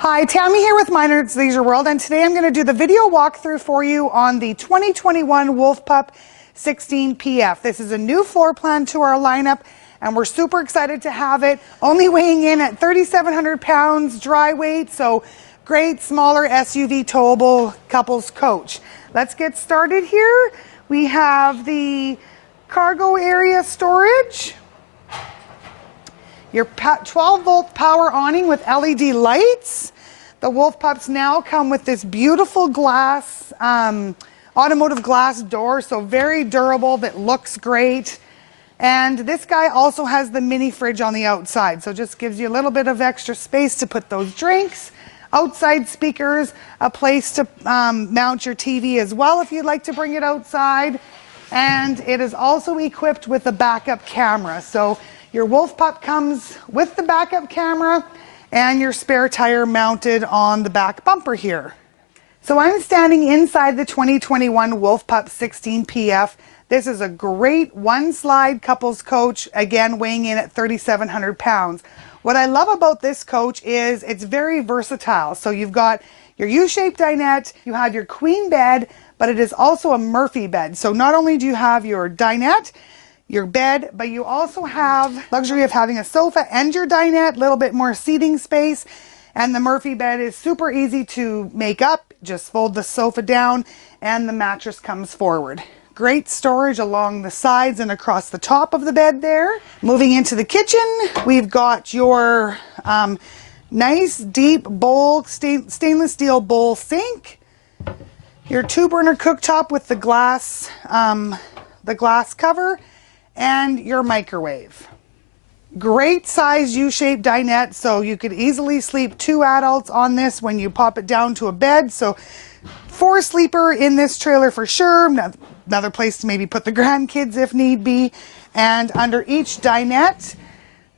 Hi, Tammy here with Minard's Leisure World, and today I'm going to do the video walkthrough for you on the 2021 Wolf Pup 16 PF. This is a new floor plan to our lineup, and we're super excited to have it. Only weighing in at 3,700 pounds dry weight, so great smaller SUV towable couples coach. Let's get started here. We have the cargo area storage, your 12-volt power awning with LED lights. The Wolf Pups now come with this beautiful glass, automotive glass door, so very durable, that looks great. And this guy also has the mini fridge on the outside, so just gives you a little bit of extra space to put those drinks. Outside speakers, a place to mount your TV as well if you'd like to bring it outside. And it is also equipped with a backup camera. So your Wolf Pup comes with the backup camera and your spare tire mounted on the back bumper here. So I'm standing inside the 2021 Wolf Pup 16 PF. This is a great one-slide couples coach, again weighing in at 3,700 pounds. What I love about this coach is it's very versatile. So you've got your U-shaped dinette, you have your queen bed, but it is also a Murphy bed. So not only do you have your dinette, your bed, but you also have luxury of having a sofa and your dinette, a little bit more seating space. And the Murphy bed is super easy to make up. Just fold the sofa down and the mattress comes forward. Great storage along the sides and across the top of the bed there. Moving into the kitchen, we've got your nice deep bowl, stainless steel bowl sink, your 2-burner cooktop with the glass cover, and your microwave. Great size U-shaped dinette, so you could easily sleep 2 adults on this when you pop it down to a bed. So 4-sleeper in this trailer for sure. Another place to maybe put the grandkids if need be. And under each dinette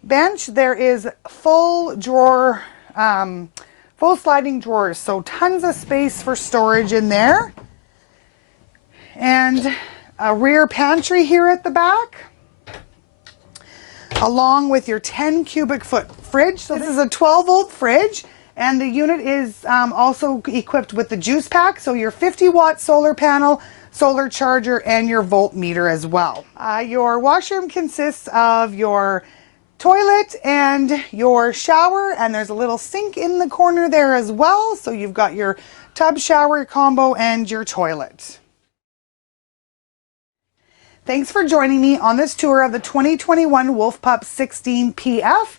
bench there is full drawer, full sliding drawers, so tons of space for storage in there. And a rear pantry here at the back, along with your 10 cubic foot fridge. So this is a 12-volt fridge, and the unit is also equipped with the juice pack, so your 50-watt solar panel, solar charger, and your voltmeter as well. Your washroom consists of your toilet and your shower, and there's a little sink in the corner there as well, so you've got your tub shower combo and your toilet. Thanks for joining me on this tour of the 2021 Wolf Pup 16 PF.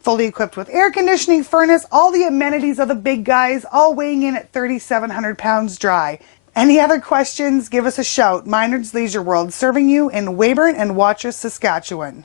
Fully equipped with air conditioning, furnace, all the amenities of the big guys, all weighing in at 3,700 pounds dry. Any other questions, give us a shout. Minard's Leisure World, serving you in Weyburn and Watrous, Saskatchewan.